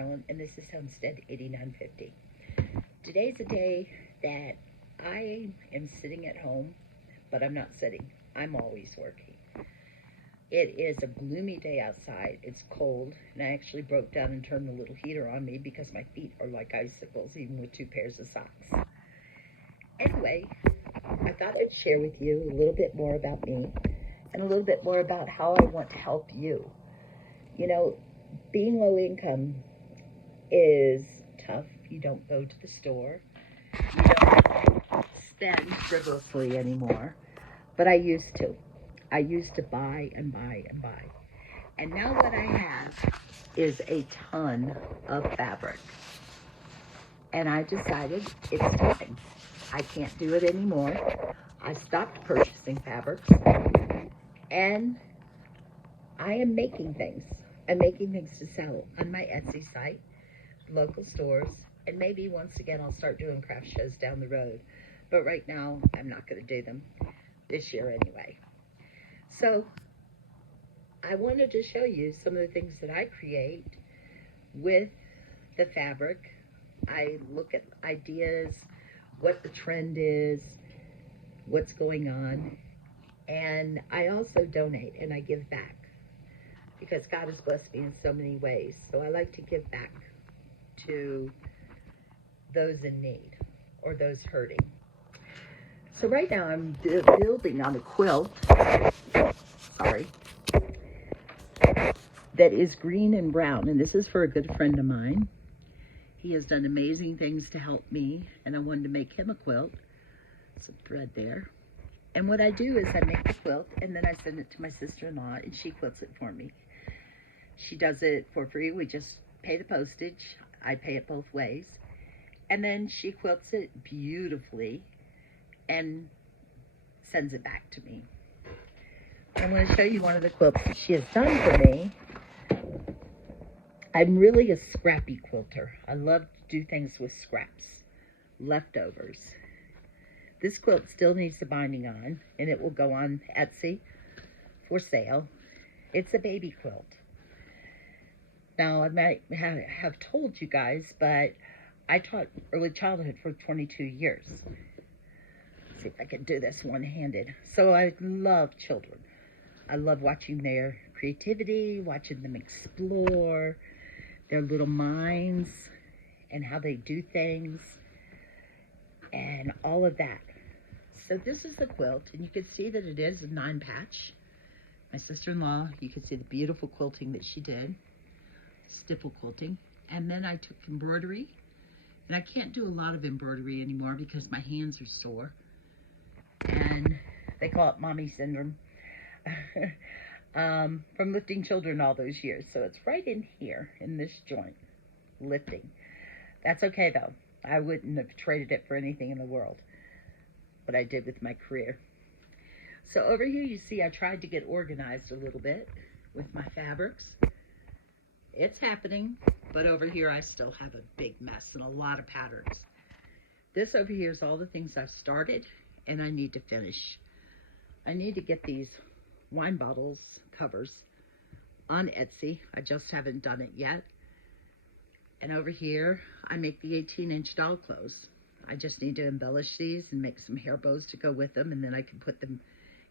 Maryland, and this is Homestead 8950. Today's a day that I am sitting at home, but I'm not sitting. I'm always working. It is a gloomy day outside. It's cold, and I actually broke down and turned the little heater on me because my feet are like icicles, even with 2 pairs of socks. Anyway, I thought I'd share with you a little bit more about me and a little bit more about how I want to help you. You know, being low income is tough. You don't go to the store. You don't spend frivolously anymore. But I used to. I used to buy and buy and buy. And now what I have is a ton of fabric. And I decided it's time. I can't do it anymore. I stopped purchasing fabrics. And I am making things. I'm making things to sell on my Etsy site, local stores, and maybe once again I'll start doing craft shows down the road. But right now, I'm not going to do them this year anyway. So I wanted to show you some of the things that I create with the fabric. I look at ideas, what the trend is, what's going on, and I also donate and I give back because God has blessed me in so many ways. So I like to give back to those in need or those hurting. So right now I'm building on a quilt, that is green and brown, and this is for a good friend of mine. He has done amazing things to help me, and I wanted to make him a quilt. Some thread there. And what I do is I make the quilt, and then I send it to my sister-in-law, and she quilts it for me. She does it for free. We just pay the postage. I pay it both ways. And then she quilts it beautifully and sends it back to me. I'm going to show you one of the quilts that she has done for me. I'm really a scrappy quilter. I love to do things with scraps, leftovers. This quilt still needs the binding on, and it will go on Etsy for sale. It's a baby quilt. Now, I might have told you guys, but I taught early childhood for 22 years. Let's see if I can do this one-handed. So I love children. I love watching their creativity, watching them explore their little minds and how they do things and all of that. So this is the quilt, and you can see that it is a 9-patch. My sister-in-law, you can see the beautiful quilting that she did, stipple quilting. And then I took embroidery, and I can't do a lot of embroidery anymore because my hands are sore, and they call it mommy syndrome. From lifting children all those years. So it's right in here, in this joint, lifting. That's okay, though. I wouldn't have traded it for anything in the world, what I did with my career. So over here, you see I tried to get organized a little bit with my fabrics. It's happening, but over here, I still have a big mess and a lot of patterns. This over here is all the things I've started, and I need to finish. I need to get these wine bottles covers on Etsy. I just haven't done it yet. And over here, I make the 18-inch doll clothes. I just need to embellish these and make some hair bows to go with them, and then I can put them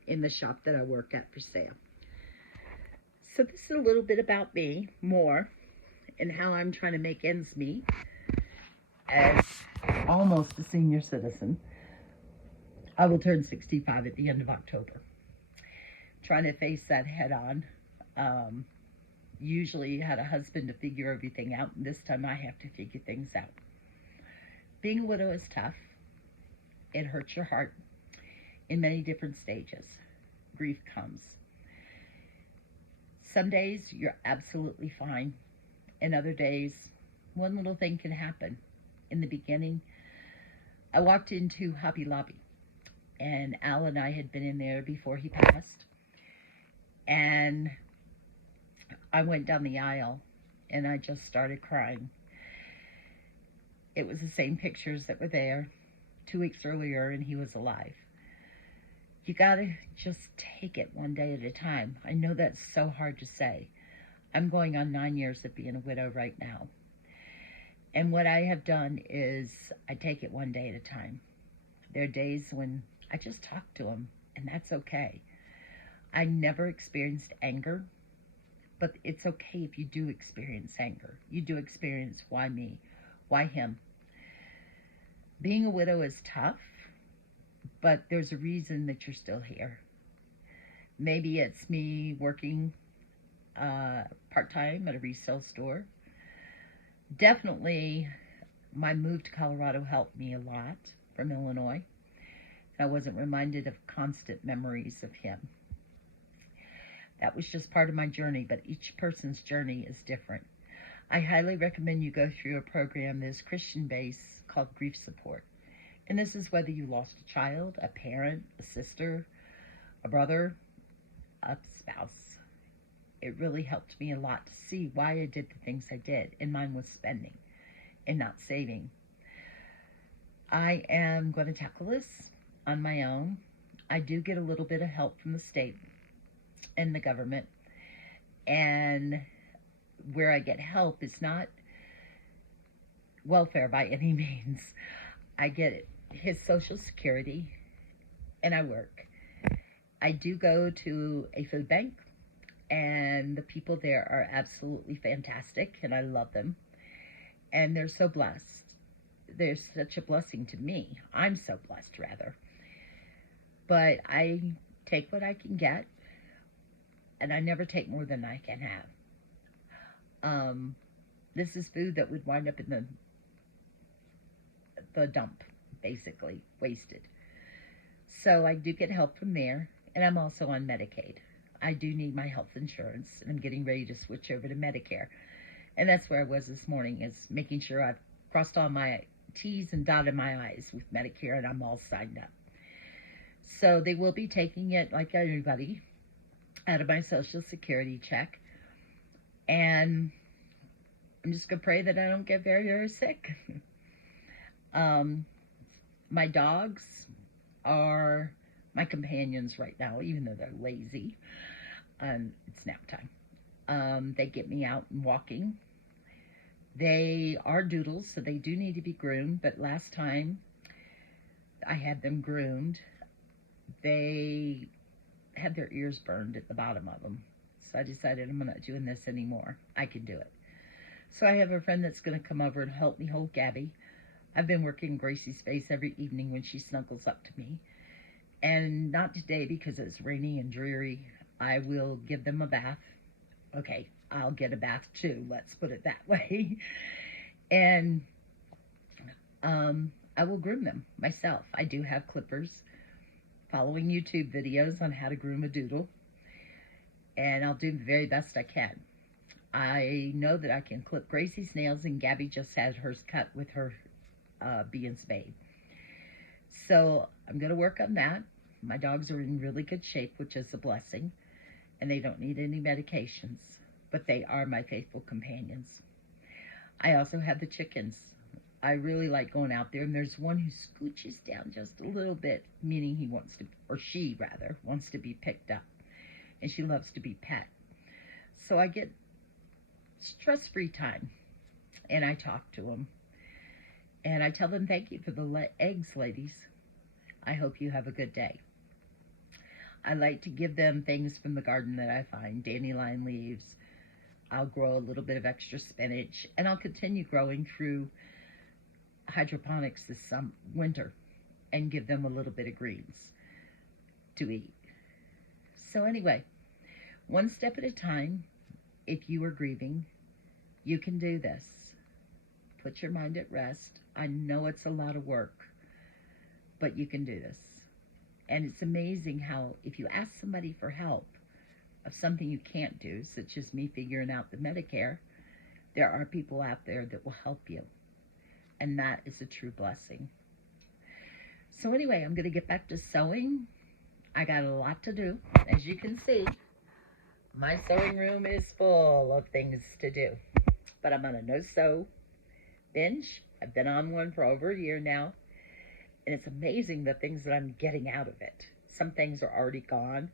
in the shop that I work at for sale. So this is a little bit about me, more, and how I'm trying to make ends meet as almost a senior citizen. I will turn 65 at the end of October. Trying to face that head on. Usually had a husband to figure everything out, and this time I have to figure things out. Being a widow is tough. It hurts your heart in many different stages. Grief comes. Some days you're absolutely fine, and other days one little thing can happen. In the beginning, I walked into Hobby Lobby, and Al and I had been in there before he passed. And I went down the aisle and I just started crying. It was the same pictures that were there 2 weeks earlier, and he was alive. You gotta just take it one day at a time. I know that's so hard to say. I'm going on 9 years of being a widow right now. And what I have done is I take it one day at a time. There are days when I just talk to him, and that's okay. I never experienced anger, but it's okay if you do experience anger. You do experience why me, why him. Being a widow is tough, but there's a reason that you're still here. Maybe it's me working part time at a resale store. Definitely, my move to Colorado helped me a lot from Illinois. I wasn't reminded of constant memories of him. That was just part of my journey, but each person's journey is different. I highly recommend you go through a program that is Christian based called Grief Support. And this is whether you lost a child, a parent, a sister, a brother, a spouse. It really helped me a lot to see why I did the things I did, and mine was spending and not saving. I am going to tackle this on my own. I do get a little bit of help from the state and the government, and where I get help is not welfare by any means. I get his Social Security, and I work. I do go to a food bank, and the people there are absolutely fantastic, and I love them, and they're so blessed. They're such a blessing to me. I'm so blessed, rather. But I take what I can get, and I never take more than I can have. This is food that would wind up in the dump, basically, wasted. So I do get help from there, and I'm also on Medicaid. I do need my health insurance, and I'm getting ready to switch over to Medicare. And that's where I was this morning, is making sure I've crossed all my T's and dotted my I's with Medicare, and I'm all signed up. So they will be taking it, like everybody, out of my Social Security check. And I'm just going to pray that I don't get very, very sick. My dogs are my companions right now, even though they're lazy. It's nap time. They get me out and walking. They are doodles, so they do need to be groomed. But last time I had them groomed, they had their ears burned at the bottom of them. So I decided I'm not doing this anymore. I can do it. So I have a friend that's going to come over and help me hold Gabby. I've been working Gracie's face every evening when she snuggles up to me. And not today because it's rainy and dreary. I will give them a bath. Okay, I'll get a bath too. Let's put it that way. And I will groom them myself. I do have clippers, following YouTube videos on how to groom a doodle. And I'll do the very best I can. I know that I can clip Gracie's nails, and Gabby just had hers cut with her Bee & Spade. So I'm going to work on that. My dogs are in really good shape, which is a blessing, and they don't need any medications, but they are my faithful companions. I also have the chickens. I really like going out there, and there's one who scooches down just a little bit, meaning he wants to, or she rather, wants to be picked up, and she loves to be pet. So I get stress-free time, and I talk to them, and I tell them thank you for the eggs, ladies. I hope you have a good day. I like to give them things from the garden that I find, dandelion leaves. I'll grow a little bit of extra spinach, and I'll continue growing through hydroponics this winter and give them a little bit of greens to eat. So anyway, one step at a time. If you are grieving, you can do this. Put your mind at rest. I know it's a lot of work, but you can do this. And it's amazing how if you ask somebody for help of something you can't do, such as me figuring out the Medicare, there are people out there that will help you. And that is a true blessing. So anyway, I'm going to get back to sewing. I got a lot to do, as you can see. My sewing room is full of things to do, but I'm on a no-sew binge. I've been on one for over a year now, and it's amazing the things that I'm getting out of it. Some things are already gone.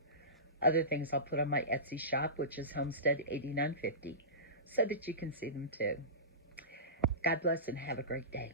Other things I'll put on my Etsy shop, which is Homestead 8950, so that you can see them too. God bless and have a great day.